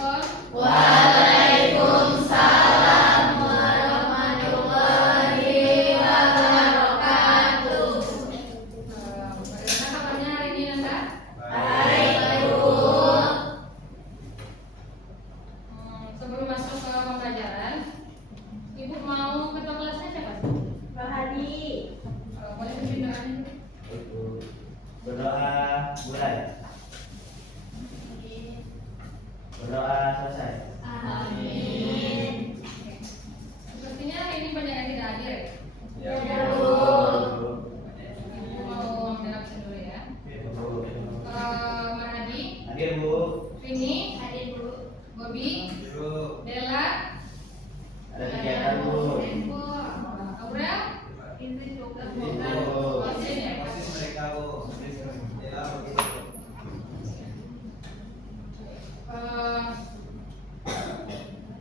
Assalamualaikum. Waalaikumsalam warahmatullahi wabarakatuh. Bagaimana kabarnya hari ini, Nanda? Baik, Bu. Sebelum masuk ke pembelajaran, Ibu mau ketua kelasnya siapa? Pak Hadi. Boleh pimpin doanya dulu? Ibu berdoa mulai. Berdoa selesai. Amin. Sepertinya hari ini banyak yang tidak hadir. Ya, Bu. Ibu mau ambil absen dulu ya. Bu. Marhadi, Hadir, Bu. Rini, Hadir, Bu. Bobby, Bu. Della, Ada kegiatan, Bu. Aurel, Bu. Osin ya. Posisi mereka, Bu. Ya, begitu.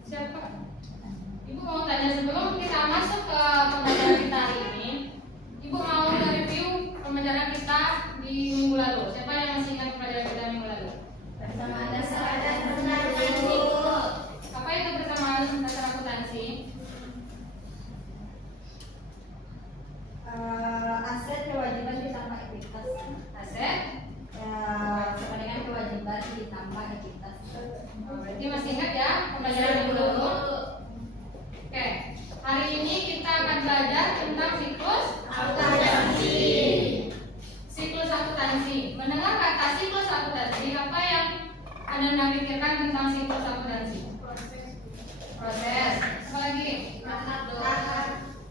Siapa? Ibu mau tanya sebelum kita masuk ke pembelajaran kita hari ini. Ibu mau nge-review pembelajaran kita di minggu lalu. Siapa yang masih ingat pembelajaran kita minggu lalu? Bersama dasar dan akuntansi, Bu. Apa itu persamaan dasar akuntansi? Aset kewajiban ditambah ekuitas. Aset. Sama dengan kewajiban ditambah ekuitas. Berarti masih ingat ya pembelajaran minggu lalu? Oke. Hari ini kita akan belajar tentang siklus Akuntansi. Siklus akuntansi. Mendengar kata siklus akuntansi, apa yang Anda pikirkan tentang siklus akuntansi? Proses. Apa lagi?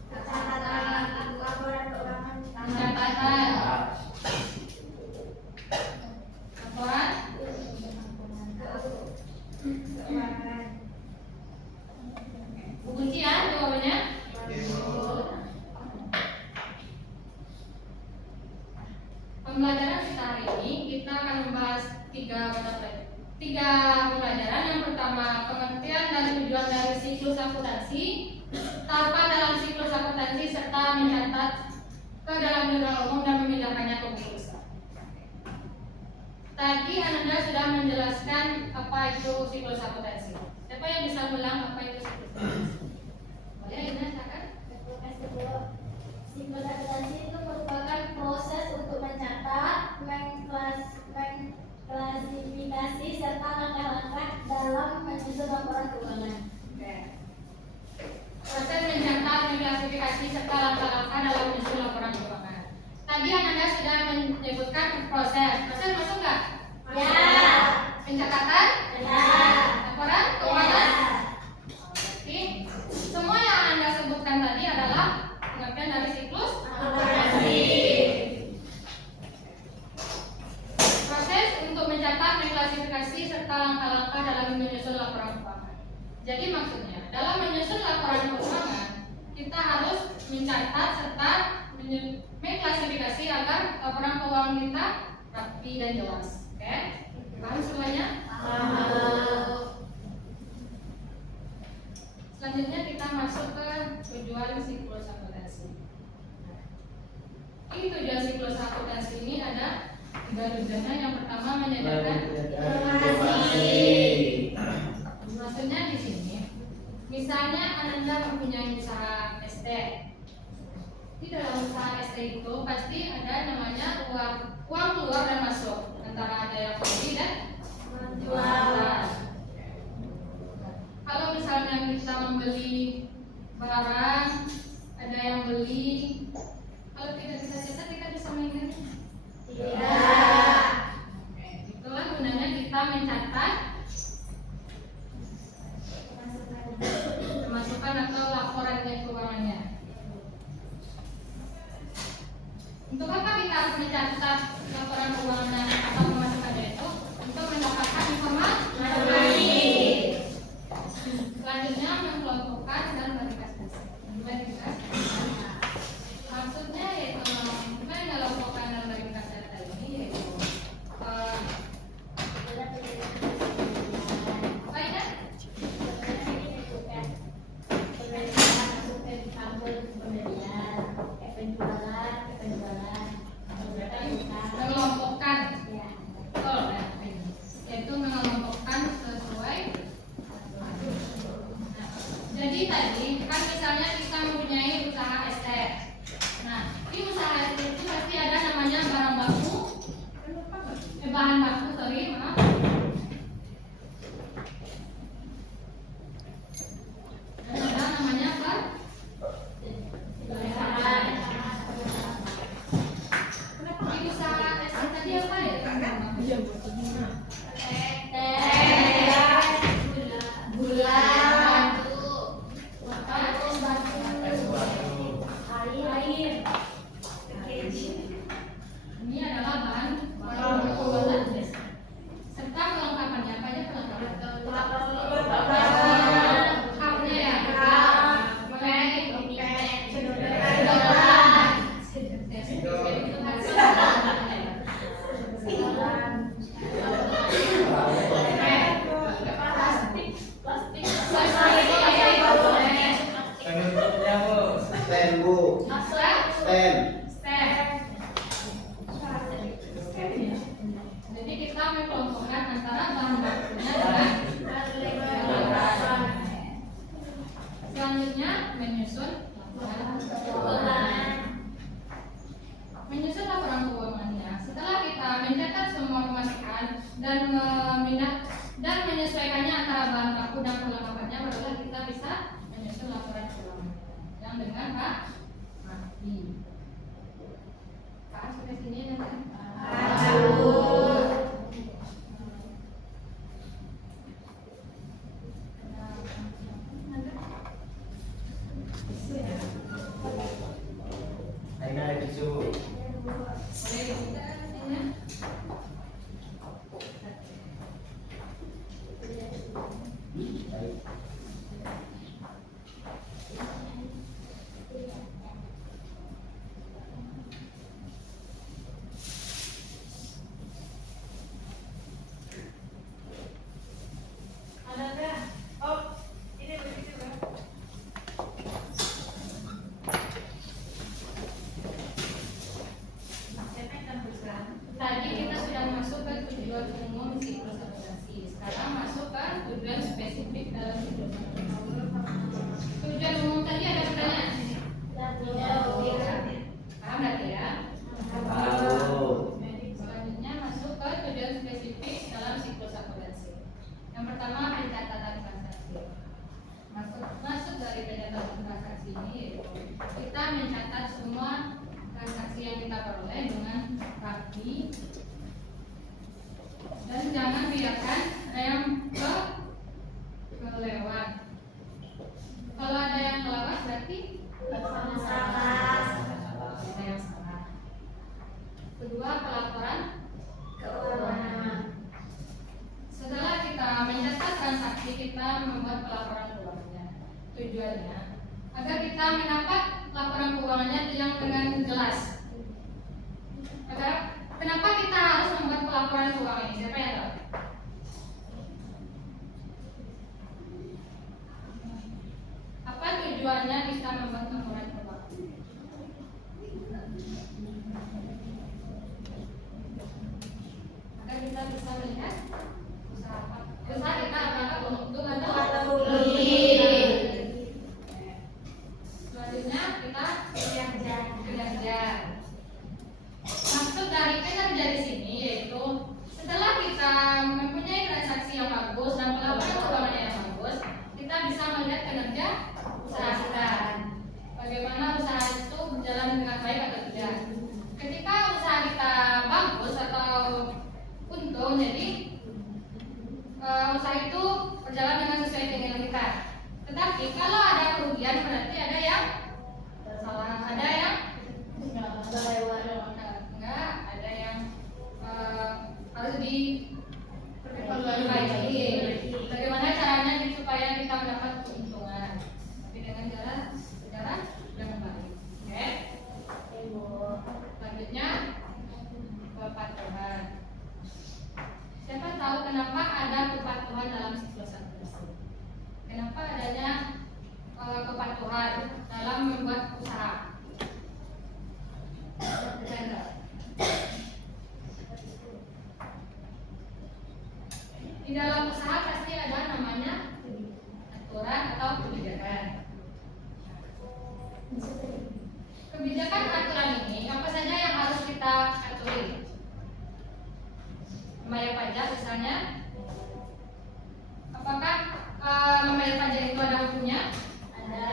Catatan, laporan keuangan, Pencatatan. Laporan. Bu kunci ya jawabannya. Pembelajaran kita hari ini kita akan membahas tiga pembelajaran. Yang pertama, pengertian dan tujuan dari siklus akuntansi, tahapan dalam siklus akuntansi, serta mencatat ke dalam jurnal umum dan memindahkannya ke buku besar. Tadi Ananda sudah menjelaskan apa itu siklus akuntansi. Siapa yang bisa ulang apa itu siklus akuntansi? Boleh dinyatakan? Siklus akuntansi itu merupakan proses untuk mencatat, mengklasifikasi serta langkah-langkah dalam menyusun laporan keuangan. Oke. Proses mencatat, mengklasifikasi serta langkah-langkah dalam menyusun laporan keuangan. Tadi Ananda sudah menyebutkan proses. Proses masuk nggak? Ya. Pencatatan? Ya. Laporan keuangan? Ya. Oke. Semua yang Anda sebutkan tadi adalah pengertian dari siklus Akuntansi. proses untuk mencatat, mengklasifikasi serta langkah-langkah dalam menyusun laporan keuangan. Jadi maksudnya dalam menyusun laporan keuangan kita harus mencatat serta mengklasifikasi agar laporan keuangan kita rapi dan jelas. Oke? Paham semuanya? Selanjutnya kita masuk ke tujuan siklus akuntansi. Ini tujuan siklus akuntansi ini ada tiga tujuannya. Yang pertama menyadarkan Informasi. maksudnya di sini. Misalnya Anda mempunyai usaha ST. Di dalam usaha ST itu pasti ada namanya uang keluar dan masuk, antara ada yang beli dan menjual. Kalau misalnya kita membeli barang, ada yang beli, kalau tidak bisa catat kita bisa mengingatnya. Tidak. Itulah gunanya kita mencatat pemasukan atau laporan keuangannya. Untuk apa kita harus mencatat laporan keuangan atau pemasukannya itu? Untuk mendapatkan informasi. Selanjutnya mengkelompokkan dan verifikasi. Maksudnya yaitu mengelompokkan dan verifikasi data ini yaitu tadi kan misalnya kita mempunyai usaha SR. Nah, di usaha SR itu pasti ada namanya barang baku, bahan baku, maaf. Dan ada namanya apa? Di usaha SR tadi apa ya? Gula, air. Ini adalah bahan baku serta kelengkapannya. Apa aja kelengkapannya? Kapnya ya. Penutupnya Bu. Stand Bu. Stand. Jadi kita mengelompokkan antara bahan bakunya dengan selanjutnya menyusun laporan keuangannya. Setelah kita mencatat semua pemasukan dan menyesuaikannya antara bahan baku dan kelengkapannya, barulah kita bisa menyusun laporan keuangan yang dengan Pak Mati. Pak sampai sini nanti. Aina ada tisu. Boleh kita ya. Tadi kita sudah masuk ke tujuan umum siklus akuntansi. Sekarang masuk ke tujuan spesifik dalam siklus akuntansi. Tujuan umum tadi ada pertanyaan? Paham berarti ya? Selanjutnya masuk ke tujuan spesifik dalam siklus akuntansi. Yang pertama pencatatan transaksi. Masuk dari pencatatan transaksi ini yaitu kita mencatat semua transaksi yang kita peroleh dengan rapi dan jangan biarkan ada yang kelewat. Kalau ada yang kelewat berarti ada yang salah. Kedua, pelaporan keuangan. Setelah kita mencatat transaksi, kita membuat pelaporan keuangannya. Tujuannya agar kita mendapat laporan keuangannya yang dengan jelas. Kenapa kita harus membuat pelaporan keuangan ini? Siapa yang tahu? Apa tujuannya kita membuat laporan keuangan? Agar kita bisa melihat usaha kita apakah untung atau rugi. Selanjutnya kita kinerja. Maksud dari kinerja di sini yaitu setelah kita mempunyai transaksi yang bagus dan pelaporan keuangannya yang bagus, kita bisa melihat kinerja usaha kita. Bagaimana usaha itu berjalan dengan baik atau tidak. Ketika usaha kita bagus atau untung, jadi usaha itu berjalan dengan sesuai keinginan kita. Tetapi kalau ada kerugian berarti ada yang salah, ada yang enggak, ada yang harus diperbaiki. Bagaimana caranya supaya kita mendapat keuntungan? Tapi dengan cara yang baik. Oke. Selanjutnya kepatuhan. Siapa tahu kenapa ada kepatuhan dalam siklus akuntansi? Kenapa adanya kepatuhan dalam membuat usaha? Di dalam usaha pasti ada namanya aturan atau kebijakan. Kebijakan aturan ini apa saja yang harus kita aturi? Membayar pajak misalnya, apakah membayar pajak itu ada hukumnya? Ada.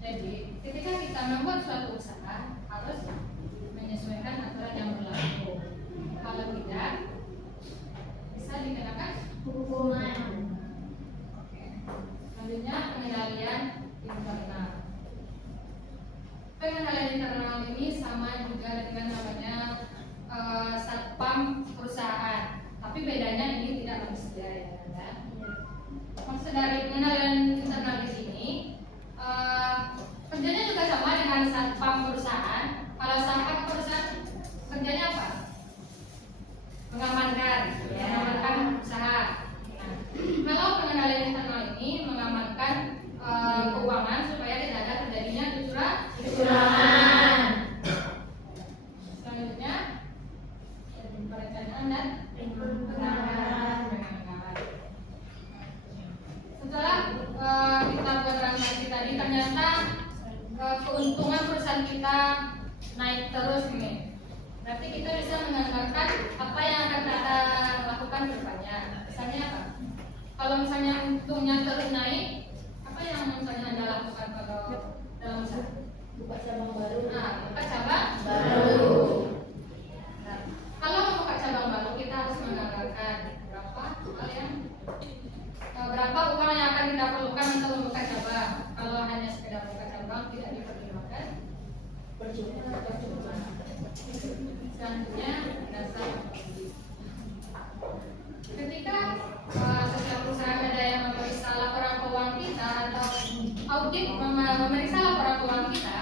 Jadi ketika kita membuat suatu usaha harus menyesuaikan aturan yang berlaku. Kalau tidak bisa dikenakan Hukuman. Oke. Selanjutnya pengendalian internal. Pengendalian internal ini sama juga dengan namanya satpam perusahaan, tapi bedanya ini tidak manusia ya. Maksud dari pengendalian internal di sini kerjanya juga sama dengan satpam perusahaan. Kalau satpam perusahaan kerjanya apa? Mengamankan, mengamankan usaha. Nah, kalau pengendalian internal ini mengamankan keuangan supaya tidak ada terjadinya kecurangan. Selanjutnya perencanaan dan penanganan. Setelah kita buat transaksi tadi, ternyata keuntungan perusahaan kita naik terus nih. Berarti kita bisa menganggarkan apa yang akan kita lakukan ke depannya. Misalnya apa? Kalau misalnya untungnya terus naik, apa yang misalnya Anda lakukan kalau dalam usaha? Buka cabang baru. Nah, buka cabang baru. Nah, kalau membuka cabang baru kita harus menganggarkan berapa uang yang akan kita perlukan untuk membuka cabang. Kalau hanya sekedar membuka cabang tidak dipertimbangkan. Percuma. Selanjutnya dasar. Ketika setiap perusahaan ada yang memeriksa laporan keuangan kita atau audit memeriksa laporan keuangan kita,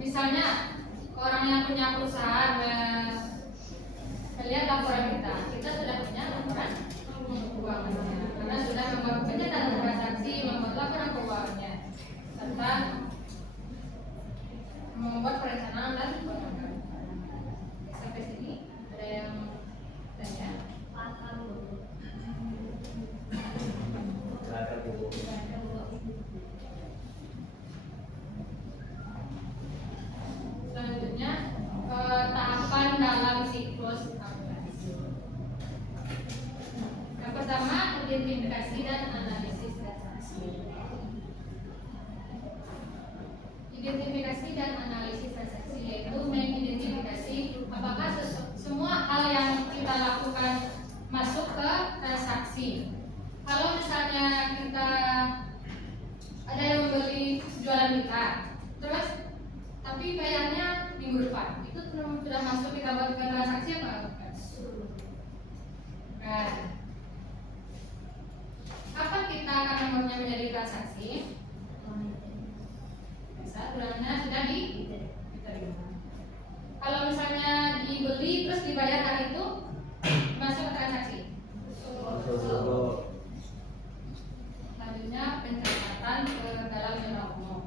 misalnya orang yang punya perusahaan melihat laporan kita sudah punya laporan keuangannya karena sudah membuat pencatat transaksi, membuat laporan keuangannya, serta membuat perencanaan dan penganggaran. Sampai sini ada yang tanya? Selanjutnya tahapan dalam siklus aplikasi. Yang pertama, identifikasi dan analisis transaksi. Identifikasi dan analisis transaksi yaitu mengidentifikasi apakah semua hal yang kita lakukan masuk ke transaksi. Kalau misalnya kita ada yang membeli jualan kita, terus tapi bayarnya minggu depan, itu sudah masuk kita buat ke transaksi apa? Nah, kapan kita akan membuatnya menjadi transaksi? Saat bulannya sudah diterima. Kalau misalnya dibeli terus dibayar hari itu, masuk ke transaksi. Selanjutnya pencatatan ke dalam jurnal umum.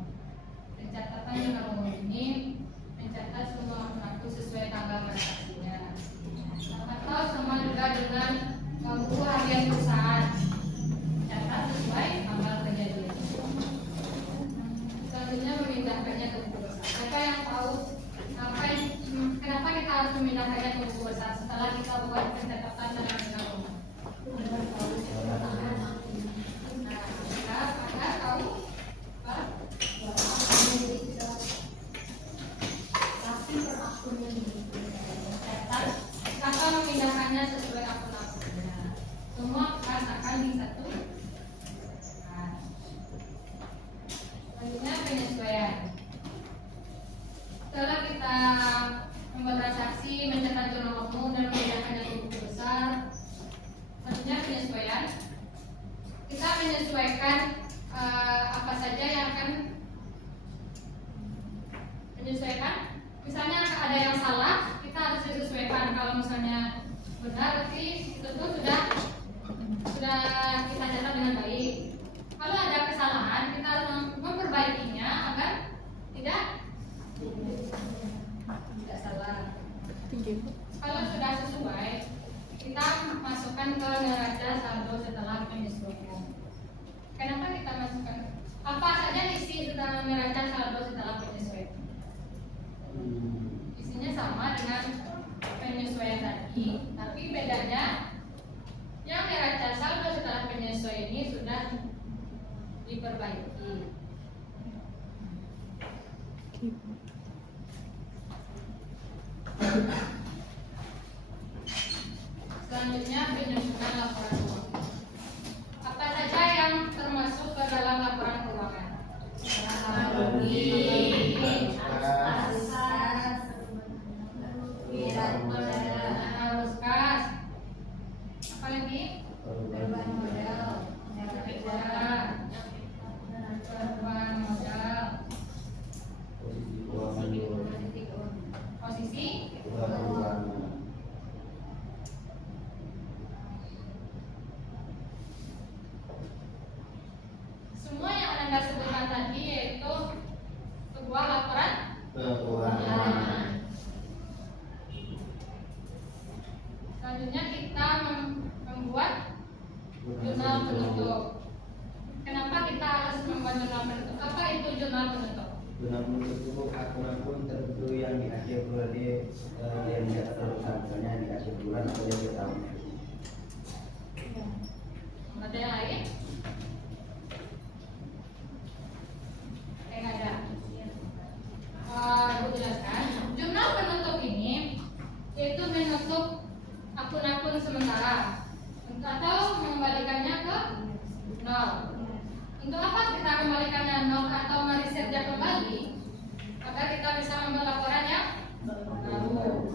Pencatatan jurnal umum ini mencatat semua akun sesuai tanggal transaksinya, atau sama juga dengan buku harian perusahaan, catat sesuai tanggal kejadian. Selanjutnya memindahkannya ke buku besar. Siapa yang tahu kenapa kita harus memindahkannya ke buku besar setelah kita buat pencatatan dalam jurnal umum? Kata memindahkannya sesuai akun-akunnya, semua akan disatu. Selanjutnya penyesuaian. Setelah kita membuat transaksi, mencatat jurnal umum dan memindahkannya ke buku besar, selanjutnya penyesuaian. Kita menyesuaikan apa saja yang akan menyesuaikan. Misalnya ada yang salah, kita harus disesuaikan. Kalau misalnya benar, tapi tentu sudah kita catat dengan baik. Kalau ada kesalahan, kita harus memperbaikinya agar tidak salah. Kalau sudah sesuai, kita masukkan ke neraca saldo setelah penyesuaian. Kenapa kita masukkan? Apa saja isi setelah neraca saldo setelah penyesuaian? Isinya sama dengan penyesuaian tadi, tapi bedanya yang neraca saldo setelah penyesuaian ini sudah diperbaiki. Selanjutnya penyusunan laporan keuangan. Apa saja yang termasuk ke dalam laporan keuangan? Arus kas. Apa lagi? Beban modal. Posisi semua yang Anda sebutkan tadi yaitu sebuah laporan keuangan. Selanjutnya kita membuat jurnal penutup. Kenapa kita harus membuat jurnal penutup? Apa itu jurnal penutup? Jurnal penutup itu akun-akun tertentu yang di akhir bulan yang dicatat terutama, misalnya di akhir bulan atau di akhir tahun. Ada yang lain? Nggak ada. Aku jelaskan. Jurnal penutup ini yaitu menutup akun-akun sementara atau mengembalikannya ke nol. Untuk apa kita kembalikannya nol atau meresetnya kembali? Agar kita bisa membuat laporan yang baru.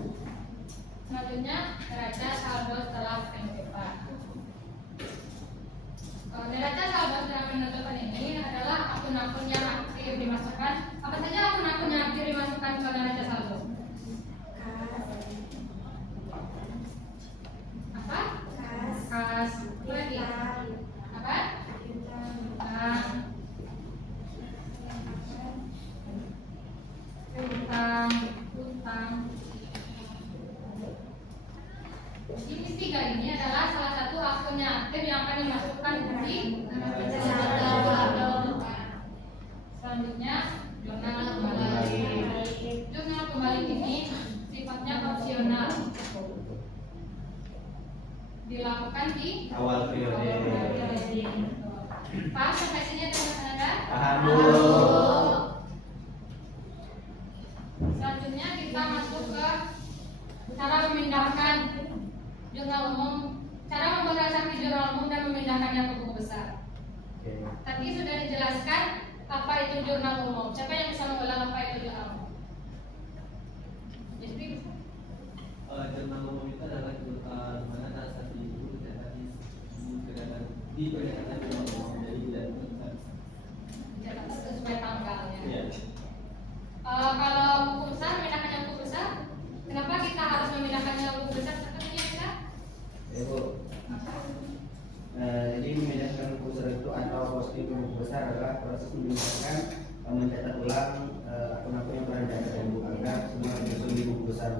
Selanjutnya neraca saldo setelah penutupan. Neraca saldo setelah penutupan ini adalah akun-akun yang aktif dimasukkan. Apa saja akun-akun yang aktif dimasukkan ke neraca saldo? Apa? Kas. Lagi. Apa? Utang. Ini tiga ini adalah salah satu akun yang aktif yang akan dimasukkan di neraca saldo. Selanjutnya jurnal kembali. Jurnal kembali ini sifatnya opsional, dilakukan di Awal periode. Paham sampai sini teman-teman Anda? Paham. Selanjutnya kita masuk ke cara memindahkan jurnal umum, cara membuat transaksi jurnal umum dan memindahkannya ke buku besar. Tadi sudah dijelaskan apa itu jurnal umum. Siapa yang bisa mengulang apa itu jurnal umum? Jadi jurnal umum itu adalah mana transaksi itu tercatat di perdagangan jurnal umum, jadi tidak sesuai tanggalnya. ya. Kalau buku besar, memindahkannya buku besar, kenapa kita harus memindahkannya buku besar? Seperti bisa? Bu. Jadi memindahkan buku besar itu atau posting buku besar adalah proses memindahkan mencetak ulang akun-akun yang pernah dicatat di buku angka semua disusun di buku besar.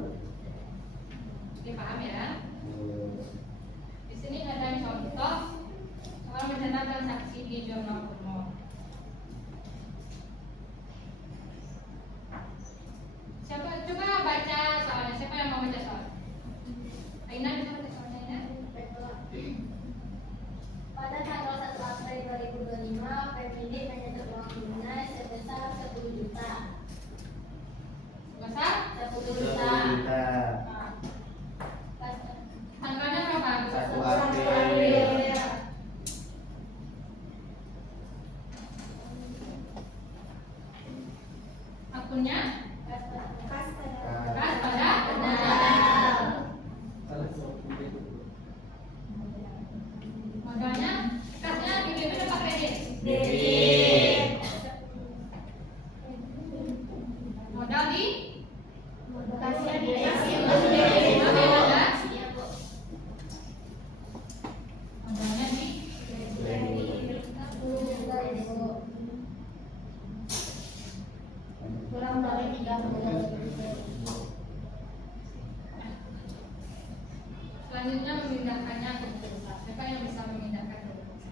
Oke, paham ya? Di sini ada contoh soal mencetak transaksi di jurnal umum. Siapa coba baca soalnya? Siapa yang mau baca soal? Aina bisa baca soalnya Aina? Pada tanggal 1 April 2025, Pemilih menyetor uang tunai sebesar 10 juta. Selanjutnya memindahkannya ke buku besar. Siapa yang bisa memindahkan ke buku besar?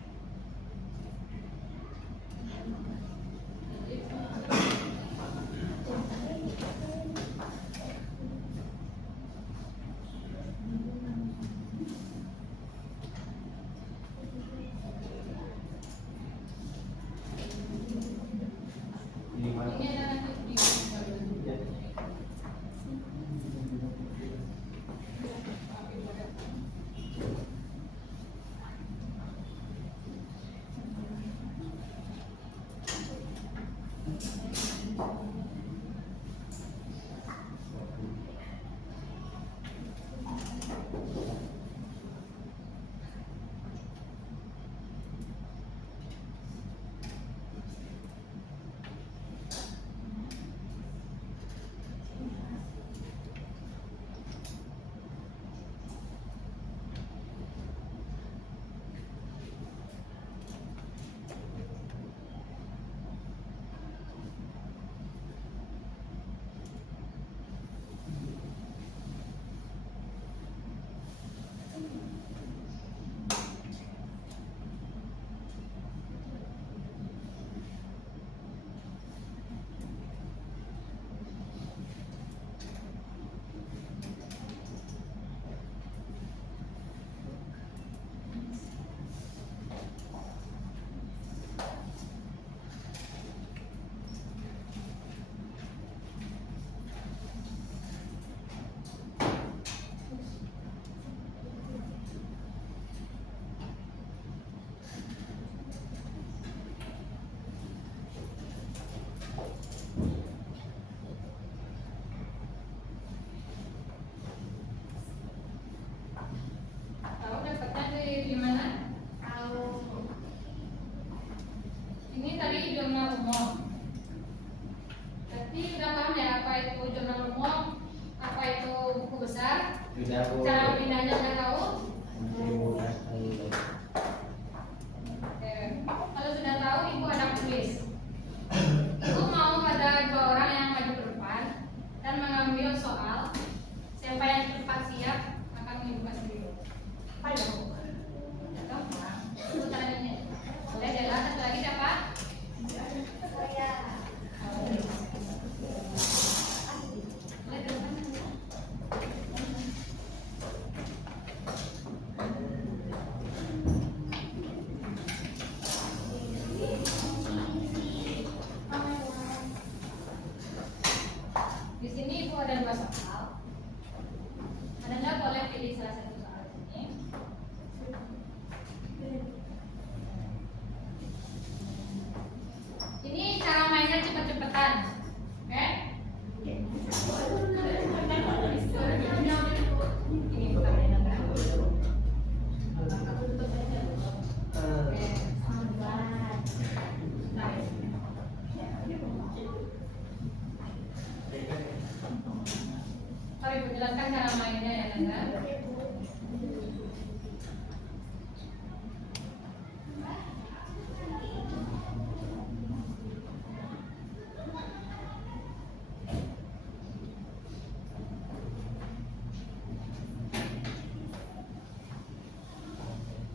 Ini mana? Ini ada nanti di tahu dapatnya di mana? Ini tadi jurnal umum. Berarti udah paham ya apa itu jurnal umum, apa itu buku besar? Sudah Bu. Cara pindahnya udah tahu? Masih mudah sekali. Oke. Kalau sudah tahu, ibu ada kuis. Ibu mau pada dua orang yang maju ke depan dan mengambil soal. Siapa yang cepat siap akan membuka sendiri. Ayo. Gampang. Ibu tanya. Boleh jelas satu lagi siapa? Saya. Boleh ke depan. Di sini ibu ada dua soal. Anda boleh pilih salah satu soal ini. Ini cara mainnya cepet-cepetan, oke? Ini bukan mainan kan? Oke. Nah, Ibu jelaskan cara mainnya ya, Nanda.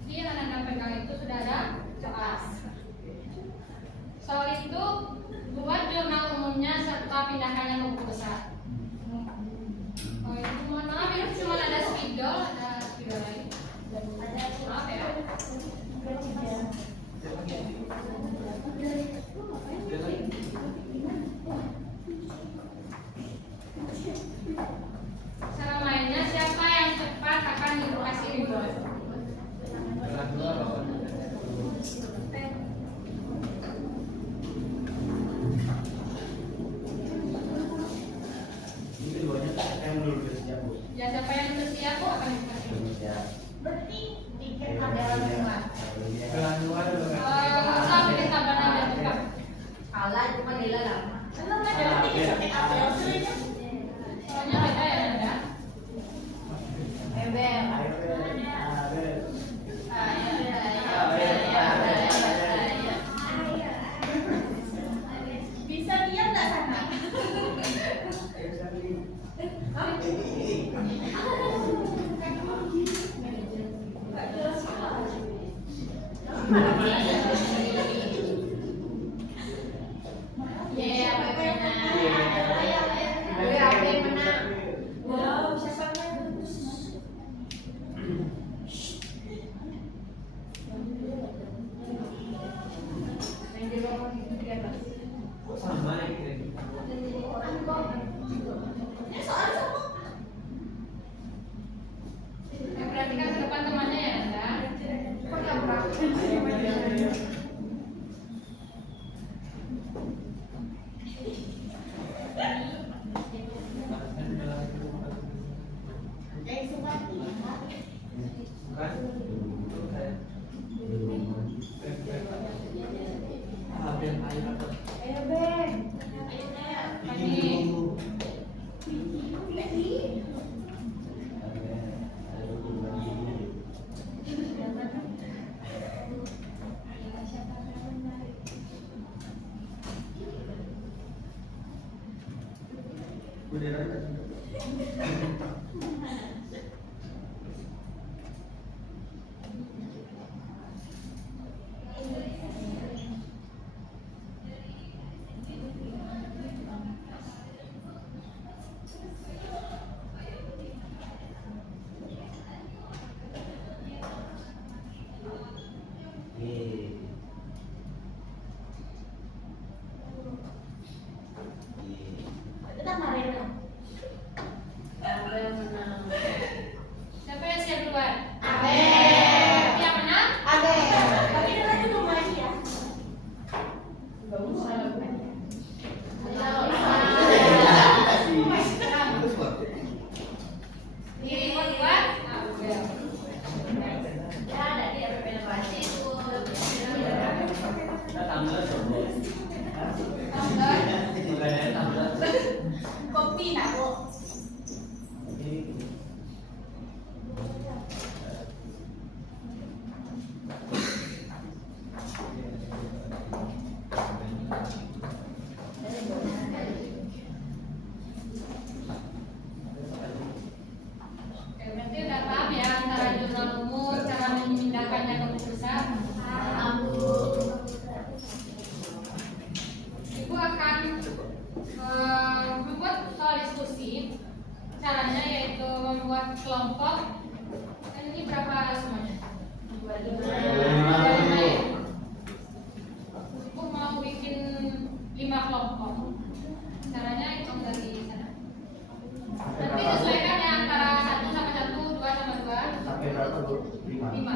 Di yang Anda pegang itu sudah ada soal. Soal itu buat jurnal umumnya serta pindahkannya ke buku besar. Oh itu mohon maaf ya, cuma ada spidol lain. Maaf ya. Cara mainnya siapa yang cepat akan dikasih ribbon. Ini keduanya yang belum siap Bu. Ya siapa yang sudah siap Bu akan dikasih. Belum siap. Berarti tiket adalah semua. Usah pilih sabar aja buka. Kalah cuma nilai lama. Kenapa nggak ada tiket sampai April sebenarnya? Soalnya beda ya Nanda. Ebel. Bisa diam nggak sana? Wow, siapa yang Kok sama ya kira-kira? Perhatikan ke depan temannya ya Nanda. Bukan? Itu saya. Biar air apa? Pagi. Siapa yang siap duluan? Siapa yang menang? Diri duluan. Abel. Kita tambah coba. Tambah. Bukannya tambah. Kopi nak bu. Oke, berarti udah paham ya antara jurnal umum, cara memindahkannya ke buku besar. Ibu akan membuat soal diskusi. Caranya yaitu membuat kelompok. Dan ini berapa semuanya? 25 ya? Ibu mau bikin 5 kelompok. Caranya hitung dari sana. Nanti sesuaikan ya antara 1 sama 1, 2 sama 2. Sampai berapa Bu? 5. 5.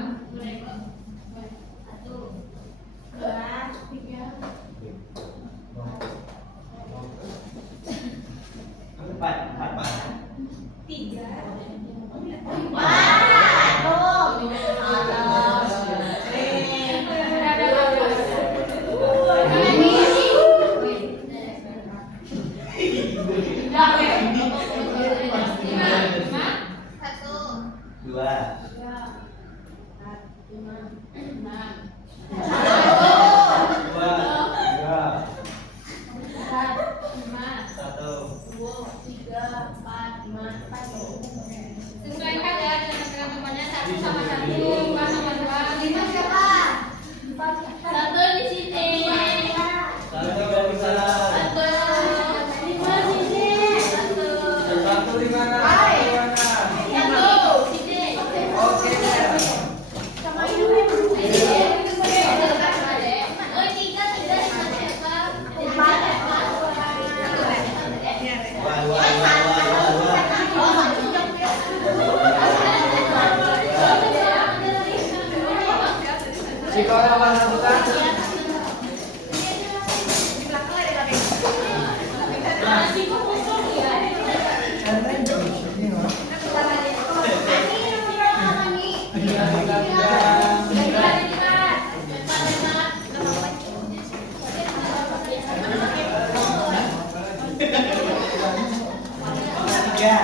Sesuaikan ya dengan temannya 1 sama 1, 2 sama 2, 5 siapa? Satu di sini. Satu nggak bisa. Lima di sini. Satu di mana? Satu sini. Oke. Sama ini. Oh tiga tiga siapa? Empat. Si orang mana bukan? Tiga.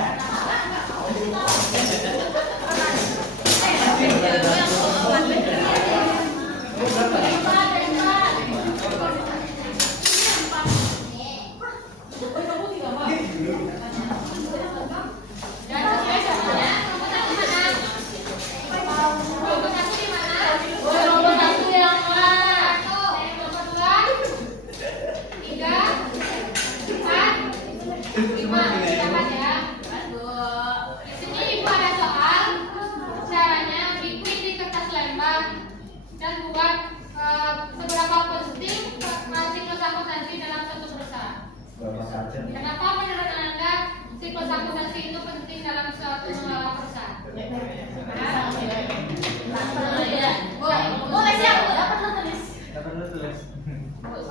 Boleh siap, dapat tulis. Dapat lu tulis.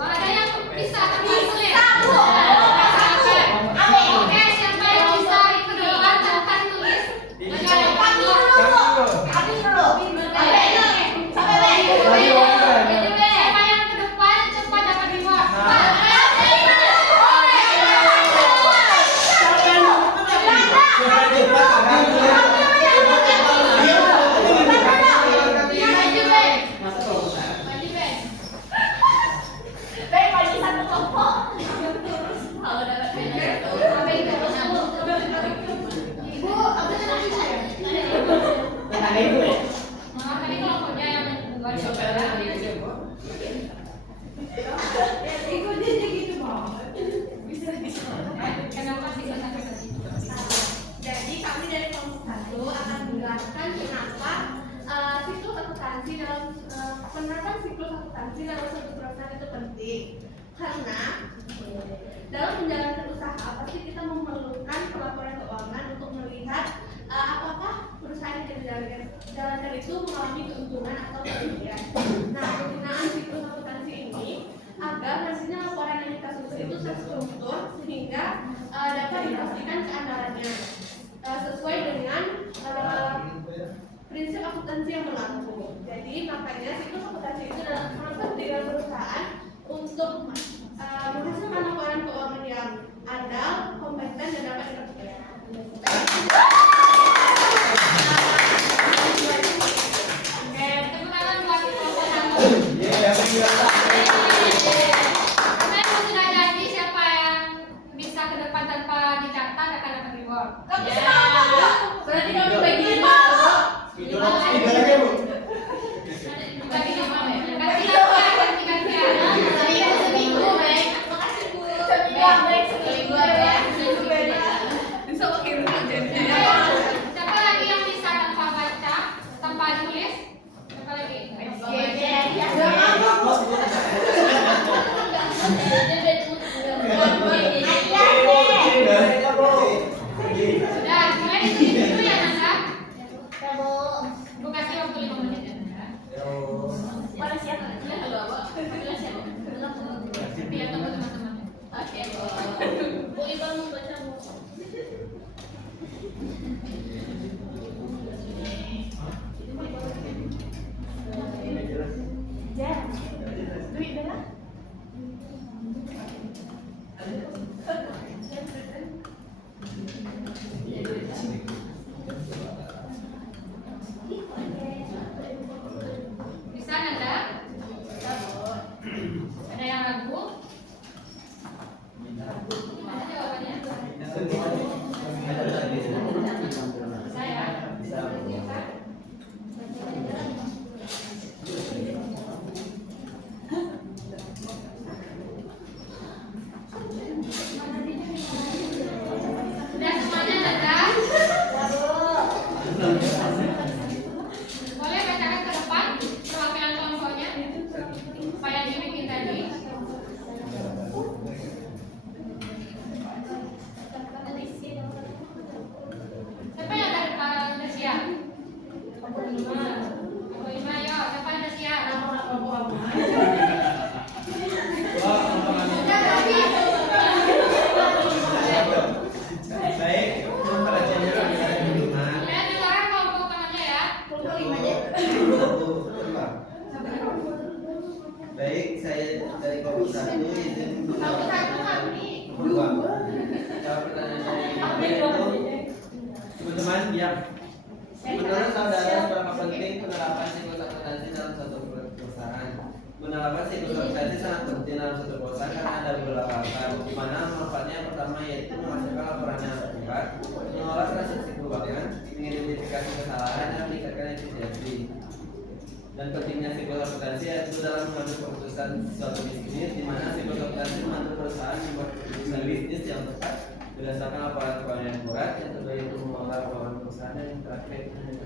Ada yang bisa tulis. Bu. Oke, siapa yang bisa ikut depan silahkan tulis. Kami dulu. Kami dulu. Sampai Siapa yang ke depan cepat dapat reward. Tadi kelompoknya yang dua kenapa sih nggak sampai ke situ? Jadi kami dari kelompok 1 akan menjelaskan kenapa siklus akuntansi penerapan siklus akuntansi dalam suatu perusahaan itu penting. Karena dalam menjalankan usaha apa sih kita memerlukan pelaporan keuangan untuk melihat apakah perusahaan yang dijalankan itu mengalami keuntungan atau kerugian. Nah, penggunaan siklus akuntansi ini agar hasilnya laporan yang kita susun itu terstruktur sehingga dapat dipastikan keandalannya sesuai dengan prinsip akuntansi yang berlaku. Jadi makanya siklus akuntansi itu sangat penting dalam perusahaan untuk menghasilkan laporan keuangan yang andal, kompeten dan dapat dipercaya. Oke, tepuk tangan buat kelompok 1. Saya sudah janji siapa yang bisa ke depan tanpa dicatat akan dapat reward. Berarti kami bagi 5. Bagi nomor ya. Kasih apa? Ganti-gantian. Siapa lagi yang bisa tanpa baca, tanpa ditulis? Siapa lagi? Sudah, mulai ditulis dulu ya Nanda. Bu kasih waktu 5 menit ya Nanda. Biar tunggu teman-teman. Bu Iban membaca Bu. Bisa Nanda? Ada yang ragu? Mana jawabannya? Bisa ya? Bisa. Sudah semuanya Nanda? Boleh bacakan ke depan perwakilan kelompoknya supaya dibikin tadi. Siapa yang ada siap? Kelompok 5 yo, siapa yang ada siap? Baik, perhatian dulu ada 5. Lihat di luar kelompok temannya ya. Baik, saya dari kelompok 1 izin Kelompok 1 kami. Jawab pertanyaan saya itu, teman-teman, diam. Menurut saudara, seberapa penting penerapan siklus akuntansi dalam suatu perusahaan? Penerapan siklus akuntansi sangat penting dalam suatu perusahaan karena ada beberapa hal, di mana manfaatnya yang pertama yaitu menghasilkan laporan yang akurat, mengolah transaksi keuangan, mengidentifikasi kesalahan dan meningkatkan efisiensi. Dan pentingnya siklus akuntansi yaitu dalam mengambil keputusan suatu bisnis, di mana siklus akuntansi membantu perusahaan membuat keputusan bisnis yang tepat berdasarkan laporan keuangan yang akurat, yang kedua itu mengolah keuangan perusahaan, dan yang terakhir itu